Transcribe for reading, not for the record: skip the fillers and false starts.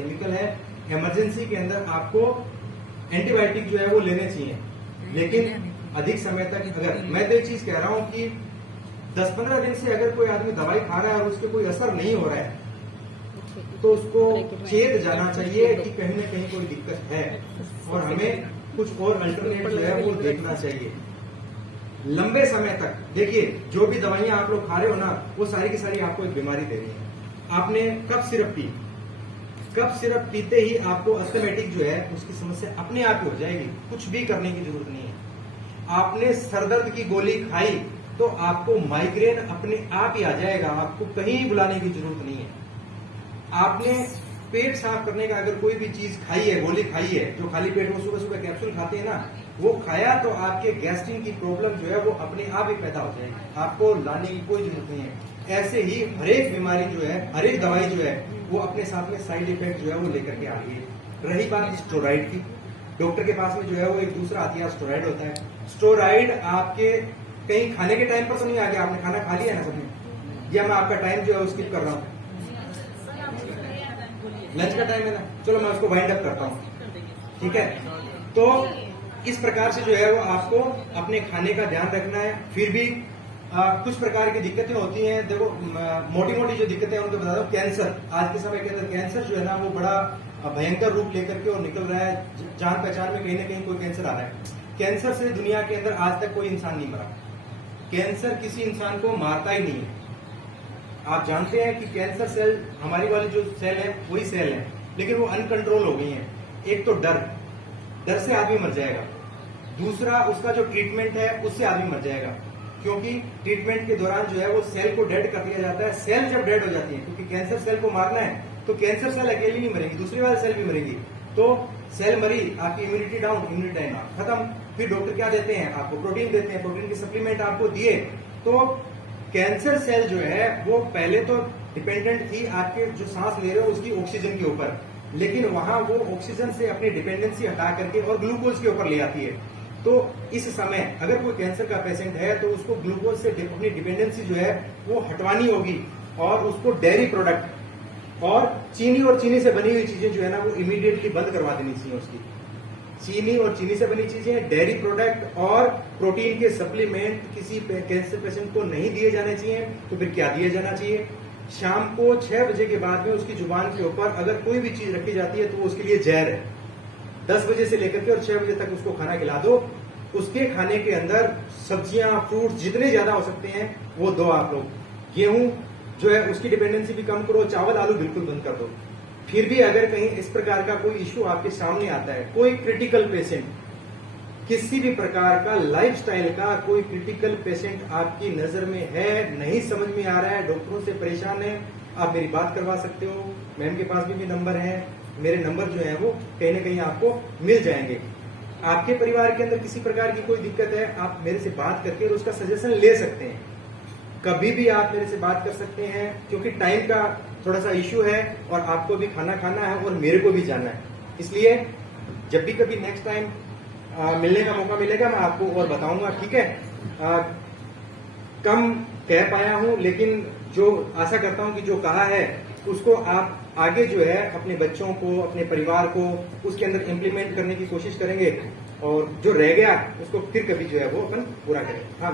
Chemical है। Emergency के अंदर आपको एंटीबायोटिक जो है वो लेने चाहिए, लेकिन अधिक समय तक अगर मैं तो एक चीज कह रहा हूं कि 10-15 दिन से अगर कोई आदमी दवाई खा रहा है और उसके कोई असर नहीं हो रहा है तो उसको चेत जाना चाहिए कि कहीं ना कहीं कोई दिक्कत है और हमें कुछ और अल्टरनेट जो है वो देखना चाहिए। लंबे समय तक देखिए, जो भी दवाइयां आप लोग खा रहे हो ना, वो सारी की सारी आपको एक बीमारी दे रही है। आपने कफ सिरप पी, कफ सिरप पीते ही आपको अस्थमेटिक जो है उसकी समस्या अपने आप ही हो जाएगी, कुछ भी करने की जरूरत नहीं है। आपने सरदर्द की गोली खाई तो आपको माइग्रेन अपने आप ही आ जाएगा, आपको कहीं बुलाने की जरूरत नहीं है। आपने पेट साफ करने का अगर कोई भी चीज खाई है, गोली खाई है, जो खाली पेट में सुबह सुबह कैप्सूल खाते हैं ना, वो खाया तो आपके गैस्ट्रिन की प्रॉब्लम जो है वो अपने आप ही पैदा हो जाएगी, आपको लाने की कोई जरूरत नहीं है। ऐसे ही हर एक बीमारी जो है, हर एक दवाई जो है वो अपने साथ में साइड इफेक्ट जो है वो लेकर के आ रही है। रही बात स्टेरॉइड की, डॉक्टर के पास में जो है वो एक दूसरा हथियार स्टेरॉइड होता है। स्टेरॉइड आपके कहीं खाने के टाइम पर तो नहीं आ गया, आपने खाना खा लिया ना सबने, या मैं आपका टाइम जो है वो स्किप कर रहा हूँ, लंच का टाइम है ना, चलो मैं उसको वाइंड अप करता हूँ, ठीक है। तो इस प्रकार से जो है वो आपको अपने खाने का ध्यान रखना है। फिर भी कुछ प्रकार की दिक्कतें होती हैं। देखो, मोटी मोटी जो दिक्कतें हैं उनको बता दो। कैंसर, आज के समय के अंदर कैंसर जो है ना वो बड़ा भयंकर रूप लेकर के और निकल रहा है। जान पहचान में कहीं ना कहीं कोई कैंसर आ रहा है। कैंसर से दुनिया के अंदर आज तक कोई इंसान नहीं मरा। कैंसर किसी इंसान को मारता ही नहीं है। आप जानते हैं कि कैंसर सेल, हमारी वाली जो सेल है वही सेल है, लेकिन वो अनकंट्रोल हो गई हैं। एक तो डर से आदमी मर जाएगा, दूसरा उसका जो ट्रीटमेंट है उससे आदमी मर जाएगा, क्योंकि ट्रीटमेंट के दौरान जो है वो सेल को डेड कर दिया जाता है। सेल जब डेड हो जाती है, क्योंकि कैंसर सेल को मारना है तो कैंसर सेल अकेली नहीं मरेगी, दूसरी वाली सेल भी मरेगी। तो सेल मरी, आपकी इम्यूनिटी डाउन, इम्यूनिटी टाइम खत्म। फिर डॉक्टर क्या देते हैं आपको? प्रोटीन देते हैं, प्रोटीन की सप्लीमेंट आपको दिए। तो कैंसर सेल जो है वो पहले तो डिपेंडेंट थी आपके जो सांस ले रहे हो उसकी ऑक्सीजन के ऊपर, लेकिन वहां वो ऑक्सीजन से अपनी डिपेंडेंसी हटा करके और ग्लूकोज के ऊपर ले आती है। तो इस समय अगर कोई कैंसर का पेशेंट है तो उसको ग्लूकोज से अपनी डिपेंडेंसी जो है वो हटवानी होगी और उसको डेयरी प्रोडक्ट और चीनी से बनी हुई चीजें जो है ना वो इमीडिएटली बंद करवा देनी चाहिए। उसकी चीनी और चीनी से बनी चीजें, डेयरी प्रोडक्ट और प्रोटीन के सप्लीमेंट किसी कैंसर पेशेंट को नहीं दिए जाने चाहिए। तो फिर क्या दिया जाना चाहिए? शाम को 6 बजे के बाद में उसकी जुबान के ऊपर अगर कोई भी चीज रखी जाती है तो उसके लिए जहर है। 10 बजे से लेकर के और 6 बजे तक उसको खाना खिला दो। उसके खाने के अंदर सब्जियां, फ्रूट जितने ज्यादा हो सकते हैं वो दो आप लोग। गेहूं जो है उसकी डिपेंडेंसी भी कम करो, चावल आलू बिल्कुल बंद कर दो। फिर भी अगर कहीं इस प्रकार का कोई इश्यू आपके सामने आता है, कोई क्रिटिकल पेशेंट, किसी भी प्रकार का लाइफस्टाइल का कोई क्रिटिकल पेशेंट आपकी नजर में है, नहीं समझ में आ रहा है, डॉक्टरों से परेशान है, आप मेरी बात करवा सकते हो। मैम के पास भी नंबर है, मेरे नंबर जो है वो कहीं ना कहीं आपको मिल जाएंगे। आपके परिवार के अंदर किसी प्रकार की कोई दिक्कत है, आप मेरे से बात करके और उसका सजेशन ले सकते हैं। कभी भी आप मेरे से बात कर सकते हैं, क्योंकि टाइम का थोड़ा सा इश्यू है और आपको भी खाना खाना है और मेरे को भी जाना है। इसलिए जब भी कभी नेक्स्ट टाइम मिलने का मौका मिलेगा मैं आपको और बताऊंगा, ठीक है। कम कह पाया हूं, लेकिन जो आशा करता हूं कि जो कहा है उसको आप आगे जो है अपने बच्चों को, अपने परिवार को उसके अंदर इम्प्लीमेंट करने की कोशिश करेंगे और जो रह गया उसको फिर कभी जो है वो अपन पूरा करें। हाँ।